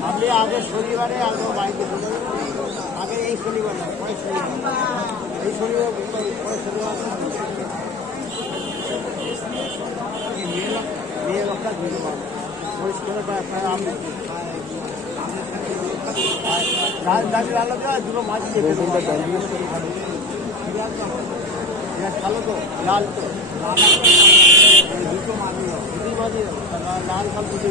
আপনি আগে শনিবারে আগে বাইকে চলে আগে এই শনিবার না পরে শনিবার এই শনিবার পরে শনিবার মেয়ে লোকটা ধরে পরিষ্কার আপনি দাঁড়িয়ে আলাদা দুটো মাছ দিয়ে ভালো তো লাল তো দুটো মাছ দুই মাছ লাল খাল পুজো